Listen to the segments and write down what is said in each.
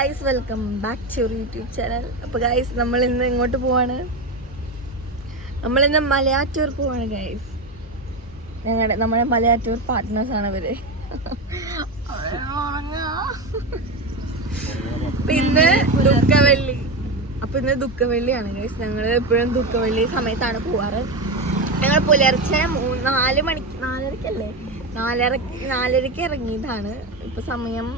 Guys, welcome back to YouTube channel. അപ്പോൾ guys, നമ്മളിന്ന് ഇങ്ങോട്ട് പോവാണ്. നമ്മളിന്ന് മലയാറ്റൂർ പോവാണ് ഗായ്സ്. നമ്മുടെ മലയാറ്റൂർ പാർട്ട്നേഴ്സാണ് ഇവര്. ഇന്ന് ദുഃഖവെള്ളി. അപ്പോൾ ഇന്ന് ദുഃഖവെള്ളിയാണ് ഗായ്സ്. ഞങ്ങൾ എപ്പോഴും ദുഃഖവെള്ളി സമയത്താണ് പോവാറ്. ഞങ്ങൾ പുലർച്ചെ 4:30 ഇറങ്ങിയതാണ്. ഇപ്പൊ സമയം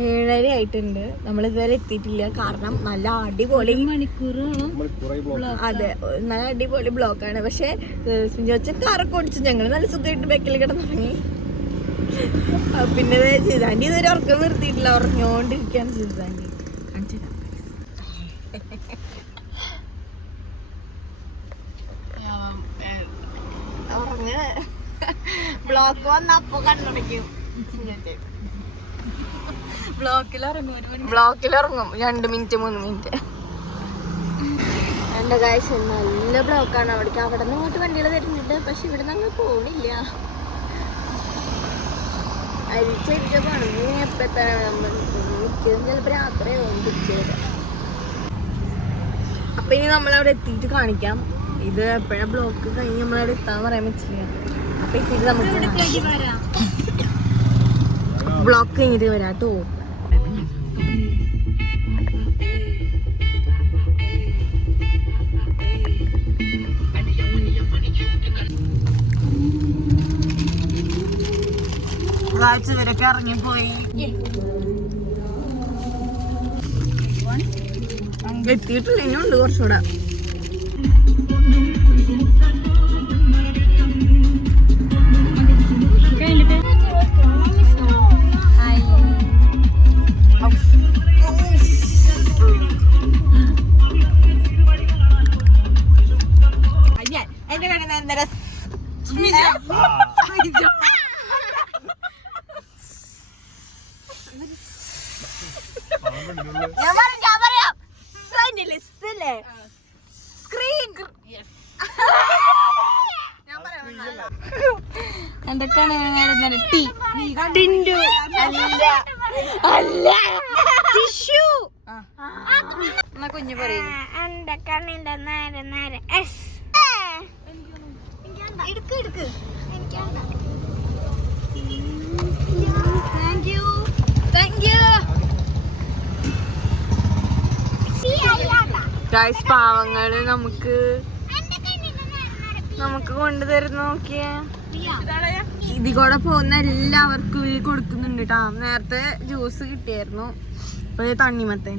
7:30 ആയിട്ടുണ്ട്. നമ്മളിതുവരെ എത്തിയിട്ടില്ല. കാരണം നല്ല അടിപൊളി അതെ, നല്ല അടിപൊളി ബ്ലോക്കാണ്. പക്ഷെ സ്മിജോച്ച കാറൊക്കെ ഓടിച്ചു. ഞങ്ങൾ നല്ല സുഖമായിട്ട് ബേക്കിൽ കിടന്നു തുടങ്ങി. പിന്നെ ചെയ്താണ്ടി ഇതുവരെ ഉറക്കം നിർത്തിയിട്ടില്ല, ഉറങ്ങിയോണ്ടിരിക്കുകയാണ് ചെയ്താണ്ടി. ഉറങ്ങ ബ്ലോക്ക് വന്നപ്പോ കണ്ണടയ്ക്കും. ബ്ലോക്കിലിറങ്ങും 2 മിനിറ്റ് 3 മിനിറ്റ്. എന്റെ കാഴ്ച നല്ല ബ്ലോക്കാണ് അവിടേക്ക്. അവിടെ നിന്ന് ഇങ്ങോട്ട് വണ്ടികൾ വരുന്നുണ്ട്, പക്ഷെ ഇവിടെ നിന്ന് അങ്ങ് പോണില്ല. അരിച്ചരിച്ച പണി എപ്പോഴത്താണ് നമ്മൾ മിക്കതും ചിലപ്പോ രാത്രിയാവും തിരിച്ചു. അപ്പൊ ഇനി നമ്മളവിടെ എത്തിയിട്ട് കാണിക്കാം. ഇത് എപ്പോഴാ ബ്ലോക്ക് കഴിഞ്ഞ് നമ്മളവിടെ എത്താന്ന് പറയാൻ പറ്റില്ല. അപ്പൊ എത്തിയിട്ട് നമുക്ക് ബ്ലോക്ക് കഴിഞ്ഞിട്ട് വരാട്ടോ. ഇവരൊക്കെ ഇറങ്ങിപ്പോയി. എത്തിയിട്ടില്ല, ഇനിയുണ്ട് കുറച്ചുകൂടെ. എന്തൊക്കെയാണ് കുഞ്ഞു പറയും. ഗൈസ്, പാവങ്ങള് നമുക്ക് കൊണ്ടുതരുന്ന നോക്കിയേ. ഇതികൂടെ പോകുന്ന എല്ലാവർക്കും ഇവര് കൊടുക്കുന്നുണ്ട് കേട്ടോ. നേരത്തെ ജ്യൂസ് കിട്ടിയായിരുന്നു. അപ്പൊ തണ്ണിമത്തൻ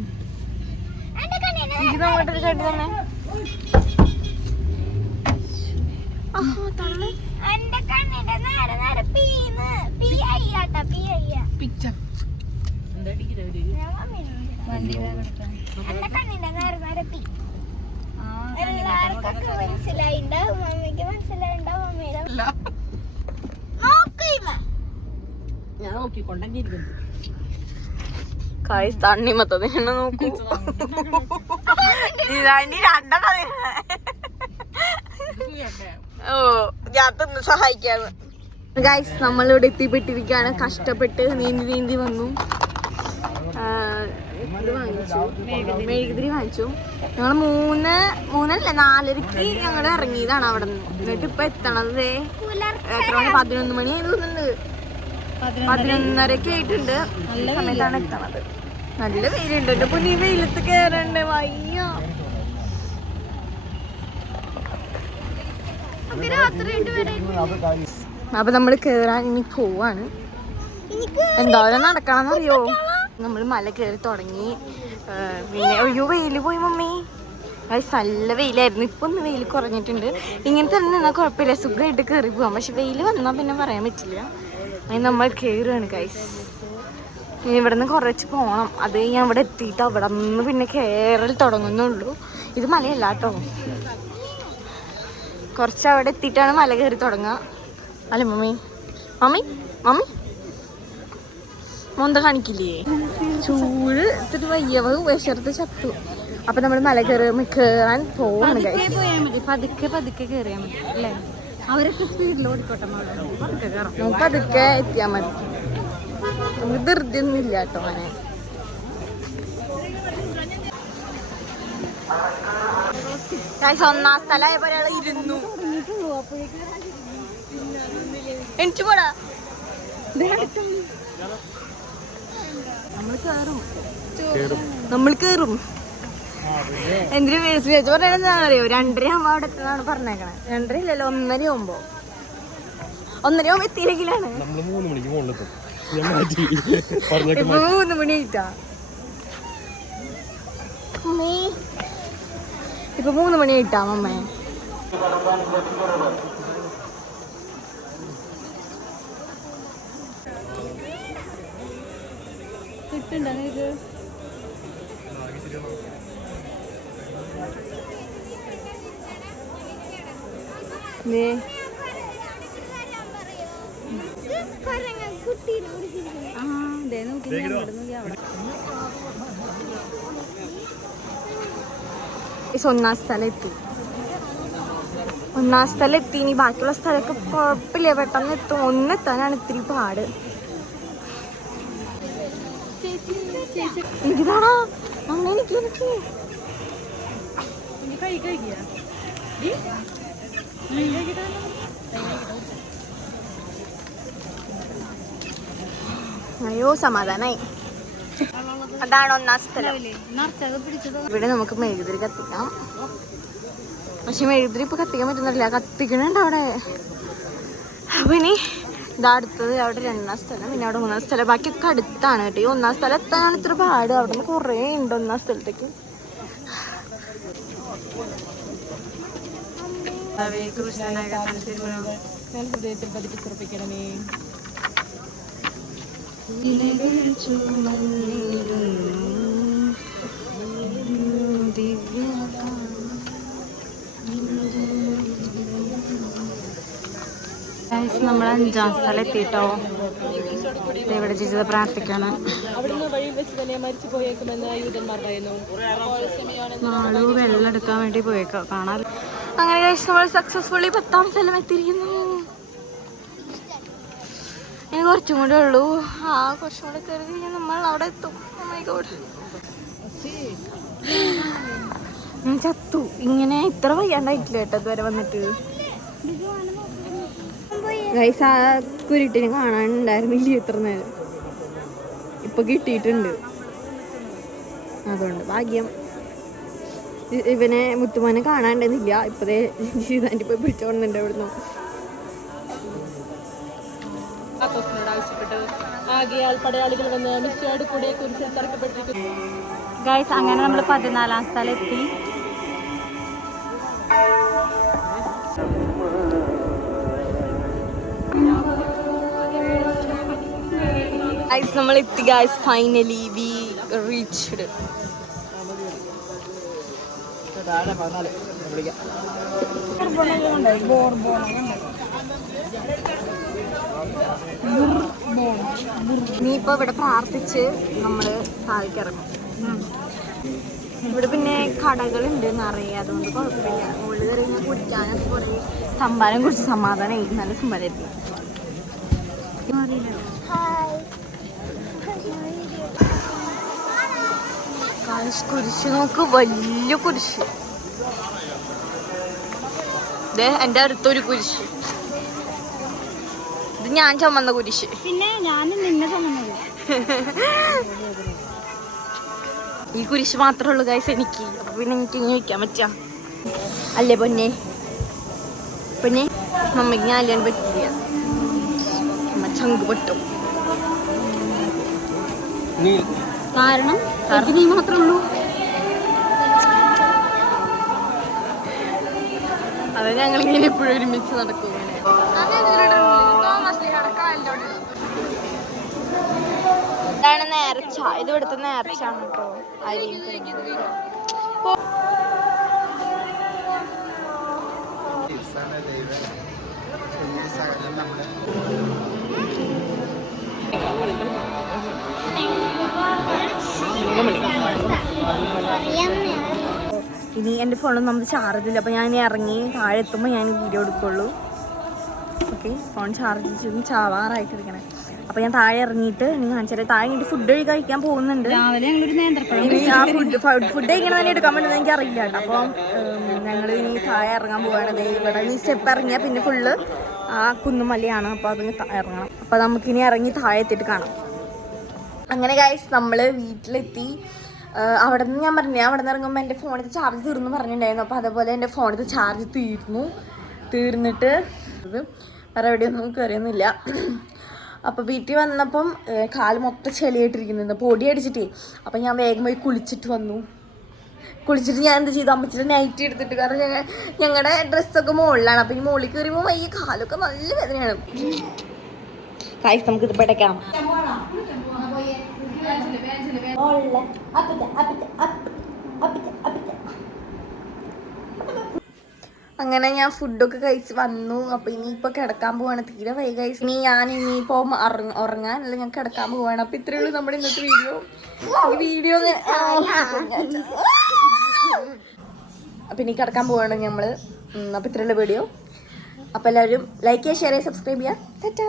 തണ്ണിമത്തത് നോക്കൂ. ഓ, ഞാൻ സഹായിക്കാന്ന്. ഗൈസ്, നമ്മളിവിടെ എത്തിപ്പെട്ടിരിക്കുകയാണ്. കഷ്ടപ്പെട്ട് നീന്തി വന്നു. മെഴുകുതിരി വാങ്ങിച്ചു. ഞങ്ങൾ 4:30 ഞങ്ങൾ ഇറങ്ങിയതാണ് അവിടെ നിന്ന്. എന്നിട്ട് ഇപ്പൊ എത്തണത് എത്ര മണി? 11 മണി തോന്നുന്നുണ്ട്. 11:30 ആയിട്ടുണ്ട്. നല്ല സമയത്താണ് എത്തണത്. നല്ല വെയിലുണ്ട്. എന്റെ പൊന്നി, വെയിലത്ത് കേറണ്ടേ, വയ്യ. അപ്പൊ നമ്മള് കേറാൻ ഇനി പോവാണ്. എന്തായാലും നടക്കണമെന്നറിയോ. നമ്മൾ മല കയറി തുടങ്ങി. പിന്നെ അയ്യോ, വെയില് പോയി മമ്മി. നല്ല വെയിലായിരുന്നു. ഇപ്പൊ ഒന്ന് വെയിൽ കുറഞ്ഞിട്ടുണ്ട്. ഇങ്ങനെ തന്നെ നിന്നാൽ കുഴപ്പമില്ല, സുഖമായിട്ട് കയറി പോവാം. പക്ഷെ വെയിൽ വന്നാൽ പിന്നെ പറയാൻ പറ്റില്ല. അതിന് നമ്മൾ കയറുകയാണ് ഗൈസ്. ഇനി ഇവിടെ നിന്ന് കുറച്ച് പോകണം. അത് ഞാൻ ഇവിടെ എത്തിയിട്ട് അവിടെ നിന്ന് പിന്നെ കയറൽ തുടങ്ങുന്നുള്ളൂ. ഇത് മലയല്ല കേട്ടോ. കുറച്ച് അവിടെ എത്തിയിട്ടാണ് മല കയറി തുടങ്ങുക. അല്ലേ മമ്മി? മൊന്ത കാണിക്കില്ലേ? ചൂട് ഇത്തിരി വയ്യവ വിശർത്ത് ചത്തു. അപ്പൊ നമ്മൾ മല കയറാൻ പോവാണ് ഗൈസ്. പതുക്കെ കയറിയാൽ മതി അല്ലേ? അവരൊക്കെ സ്പീഡിൽ ഓടിക്കോട്ടെ. നമുക്ക് പതുക്കെ എത്തിയാൽ മതി. നമുക്ക് ധൃതിയൊന്നും ഇല്ല കേട്ടോ. അങ്ങനെ ഒന്നാം സ്ഥലമായപ്പോ ഒരാൾ ഇരുന്നു. എനിക്ക് പോടാ. നമ്മൾ കേറും. എന്തിനു വേസ്റ്റ് പറയണെന്നറിയോ? 2:30 ആകുമ്പോ അവിടെ എത്തുന്നാണ് പറഞ്ഞേക്കണേ. 2:30 ഇല്ലല്ലോ, 1:30 ആകുമ്പോ. 1:30 ആകുമ്പോ എത്തിയില്ലെങ്കിലാണ്. ഇപ്പൊ 3 മണി ആയിട്ടാ. ഇപ്പൊ 3 മണി ആയിട്ടാ മമ്മേ. കിട്ടുണ്ടോ ഇത്? ഒന്നാം സ്ഥലം എത്തി. ഇനി ബാക്കിയുള്ള സ്ഥലമൊക്കെ കുഴപ്പമില്ല, പെട്ടെന്ന് എത്തും. ഒന്നെത്താനാണ് ഇത്തിരി പാട്. എനിക്കിതാണോ അമ്മ? എനിക്ക് അയ്യോ സമാധാനായി. അതാണ് ഒന്നാം സ്ഥലം. ഇവിടെ നമുക്ക് മെഴുകുതിരി കത്തിക്കാം. പക്ഷെ മെഴുകുതിരി ഇപ്പൊ കത്തിക്കാൻ പറ്റുന്നില്ല, കത്തിക്കണുണ്ട് അവിടെ. അപ്പൊ ഇനി ഇതാ അടുത്തത് അവിടെ 2ാം സ്ഥലം, പിന്നെ അവിടെ 3ാം സ്ഥലം. ബാക്കിയൊക്കെ അടുത്താണ് കേട്ടോ. ഈ 1ാം സ്ഥലം എത്താനാണ് ഇത്ര പാട്. അവിടെ നിന്ന് കുറേ ഉണ്ട് 1ാം സ്ഥലത്തേക്ക്. ഹൃദയത്തിൽ പതിപ്പിച്ചുറപ്പിക്കണമേ. നമ്മൾ 5ാം സ്ഥലം എത്തിട്ടോ. ഇവിടെ ചേച്ചത് പ്രാർത്ഥിക്കാണ്. നാളെ വെള്ളം എടുക്കാൻ വേണ്ടി പോയേക്കോ കാണാൻ. അങ്ങനെ കഴിച്ച് നമ്മൾ സക്സസ്ഫുള്ളി 10ാം സ്ഥലം എത്തിയിരിക്കുന്നു. ഇനി കുറച്ചും കൂടെ ഉള്ളൂ. കുറച്ചും കൂടെ കയറി കഴിഞ്ഞാൽ നമ്മൾ അവിടെ എത്തും. ഞാൻ ചത്തു. ഇങ്ങനെ ഇത്ര വയ്യാണ്ടായിട്ടില്ല കേട്ടോ ഇതുവരെ വന്നിട്ട്. ഗൈസ്, ആ കുരുട്ടിനെ കാണാനുണ്ടായിരുന്നില്ല ഇത്ര നേരം. ഇപ്പൊ കിട്ടിയിട്ടുണ്ട്, അതുകൊണ്ട് ഭാഗ്യം. ഇവനെ മുത്തുമാനെ കാണാണ്ടെന്നില്ല. ഇപ്പതേ ജീതാൻ്റെ പോയി പിടിച്ചോണ്ടുണ്ട് ഇവിടുന്ന്. ഗൈസ്, അങ്ങനെ നമ്മൾ 14ാം സ്ഥലം എത്തി. ഗൈസ് നമ്മൾ എത്തി. Guys finally we reached. ഇനിയിപ്പോ ഇവിടെ പ്രാർത്ഥിച്ച് നമ്മള് താഴേക്കിറങ്ങും. ഇവിടെ പിന്നെ കടകളുണ്ട് നിറയെ, അതുകൊണ്ട് കുഴപ്പമില്ല. മുകളിൽ കയറി കുടിക്കാനൊക്കെ കുറേ സംഭാരം കുറിച്ച് സമാധാനമായി. നല്ല സംഭാരം എത്തി. കുരിശ് നോക്ക്, വലിയ കുരിശ്. എന്റെ അടുത്തൊരു കുരിശ്. ഇത് ഞാൻ ചുമന്ന കുരിശ്. പിന്നെ ഞാൻ നിന്നെ ചുമന്നത്. ഈ കുരിശ് മാത്രമേ ഉള്ളൂ ഗൈസ് എനിക്ക്. അപ്പൊ പിന്നെ എനിക്ക് ഇങ്ങനെ വയ്ക്കാൻ പറ്റാ അല്ലേ പൊന്നെ? പൊന്നെ മമ്മയ്ക്ക് ഞാൻ അല്ലാണ്ട് പറ്റില്ല. അമ്മ ചങ്ക് പൊട്ടും. കാരണം നീ മാത്രമേ ഉള്ളൂ. അത് ഞങ്ങളിങ്ങനെ എപ്പോഴും ഒരുമിച്ച് നടക്കും. ഇതാണ് നേർച്ച. ഇത് ഇവിടുത്തെ നേർച്ചയാണ് കേട്ടോ. അരി ഇനി എൻ്റെ ഫോണൊന്നും നമ്മൾ ചാർജില്ല. അപ്പോൾ ഞാൻ ഇറങ്ങി താഴെ എത്തുമ്പോൾ ഞാൻ വീഡിയോ എടുക്കുള്ളൂ. ഫോൺ ചാർജ് ചെയ്തും ചാവാറായിട്ടിരിക്കണേ. അപ്പോൾ ഞാൻ താഴെ ഇറങ്ങിയിട്ട് ഇനി കാണിച്ചാൽ താഴെ ഇങ്ങോട്ട് ഫുഡ് കഴിക്കാൻ പോകുന്നുണ്ട്. രാവിലെ ഞങ്ങളൊരു നേന്ത്രപ്പഴം ഇനി ആ ഫുഡ് കഴിക്കണം തന്നെ എടുക്കാൻ പറ്റുന്നത് എനിക്ക് അറിയില്ല കേട്ടോ. അപ്പം ഞങ്ങൾ ഇനി താഴെ ഇറങ്ങാൻ പോവുകയാണ്. ഇവിടെ നിന്ന് സ്റ്റെപ്പ് ഇറങ്ങിയാൽ പിന്നെ ഫുള്ള് ആ കുന്നുമലയാണ്. അപ്പോൾ അത് ഇറങ്ങണം. അപ്പോൾ നമുക്കിനി ഇറങ്ങി താഴെ എത്തിയിട്ട് കാണാം. അങ്ങനെ ഗൈസ് നമ്മൾ വീട്ടിലെത്തി. അവിടെ നിന്ന് ഞാൻ പറഞ്ഞു, അവിടെ നിന്ന് ഇറങ്ങുമ്പോൾ എൻ്റെ ഫോണിൽ ചാർജ് തീർന്നു പറഞ്ഞിട്ടുണ്ടായിരുന്നു. അപ്പോൾ അതേപോലെ എൻ്റെ ഫോണിൽ ചാർജ് തീർന്നിട്ട് വേറെ എവിടെയൊന്നും കയറിയൊന്നുമില്ല. അപ്പോൾ വീട്ടിൽ വന്നപ്പം കാല് മൊത്തം ചെളിയായിട്ടിരിക്കുന്നുണ്ട്, പൊടി അടിച്ചിട്ടേ. അപ്പം ഞാൻ വേഗം പോയി കുളിച്ചിട്ട് വന്നു. കുളിച്ചിട്ട് ഞാൻ എന്ത് ചെയ്തു, അമ്മച്ചിട്ട് നൈറ്റ് എടുത്തിട്ട്, കാരണം ഞങ്ങളുടെ ഡ്രസ്സൊക്കെ മുകളിലാണ്. അപ്പം ഈ മുകളിൽ കയറിയപ്പോൾ ഈ കാലൊക്കെ നല്ല വേദനയാണ്. കായ്സ് നമുക്കിത് പെടയ്ക്കാം. അങ്ങനെ ഞാൻ ഫുഡൊക്കെ കഴിച്ച് വന്നു. അപ്പോൾ ഇനിയിപ്പോൾ കിടക്കാൻ പോവാണ്. തീരെ വൈകായി. ഇനിയിപ്പോൾ ഉറങ്ങാനല്ല, ഞാൻ കിടക്കാൻ പോവാണ്. അപ്പോൾ ഇത്രയേ ഉള്ളൂ നമ്മുടെ ഇന്നത്തെ വീഡിയോ. അപ്പോൾ ഇനി കിടക്കാൻ പോവാണ് നമ്മൾ. അപ്പോൾ ഇത്രയുള്ള വീഡിയോ. അപ്പോൾ എല്ലാവരും ലൈക്ക് ചെയ്യുക, ഷെയർ ചെയ്യുക, സബ്സ്ക്രൈബ് ചെയ്യുക. ടാറ്റാ.